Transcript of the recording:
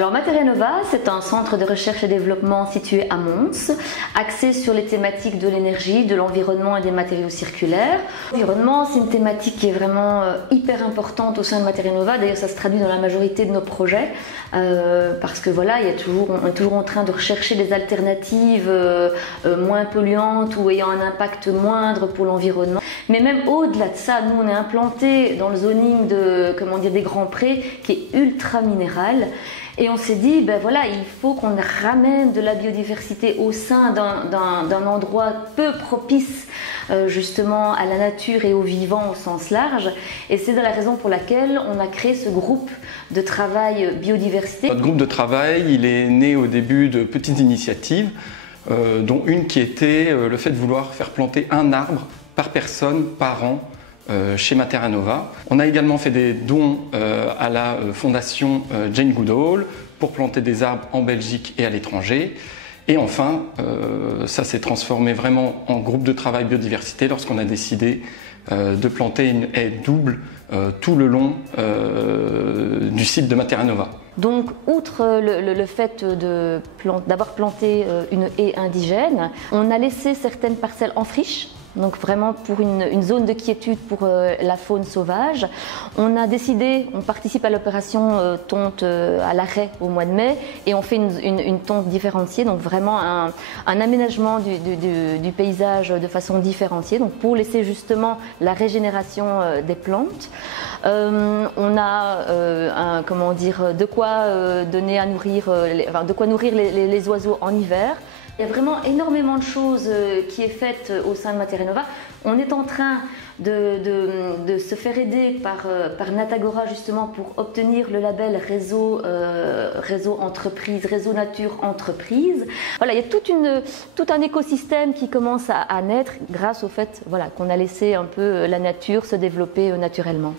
Alors Materianova, c'est un centre de recherche et développement situé à Mons, axé sur les thématiques de l'énergie, de l'environnement et des matériaux circulaires. L'environnement, c'est une thématique qui est vraiment hyper importante au sein de Materianova. D'ailleurs, ça se traduit dans la majorité de nos projets, parce que voilà, on est toujours en train de rechercher des alternatives moins polluantes ou ayant un impact moindre pour l'environnement. Mais même au-delà de ça, nous on est implanté dans le zoning des Grands Prés, qui est ultra minéral. Et on s'est dit, ben voilà, il faut qu'on ramène de la biodiversité au sein d'un endroit peu propice justement à la nature et aux vivants au sens large. Et c'est la raison pour laquelle on a créé ce groupe de travail biodiversité. Notre groupe de travail, il est né au début de petites initiatives, dont une qui était le fait de vouloir faire planter un arbre par personne par an chez Materianova. On a également fait des dons à la fondation Jane Goodall pour planter des arbres en Belgique et à l'étranger. Et enfin, ça s'est transformé vraiment en groupe de travail biodiversité lorsqu'on a décidé de planter une haie double tout le long du site de Materianova. Donc, outre le fait d'avoir planté une haie indigène, on a laissé certaines parcelles en friche. Donc vraiment pour une zone de quiétude pour la faune sauvage. On a décidé, on participe à l'opération tonte à l'arrêt au mois de mai et on fait une tonte différenciée, donc vraiment un aménagement du paysage de façon différenciée, donc pour laisser justement la régénération des plantes. On a de quoi donner à nourrir, de quoi nourrir les oiseaux en hiver. Il y a vraiment énormément de choses qui est faite au sein de Materianova. On est en train de se faire aider par Natagora justement pour obtenir le label réseau entreprise, réseau nature entreprise. Voilà, il y a tout un écosystème qui commence à naître grâce au fait qu'on a laissé un peu la nature se développer naturellement.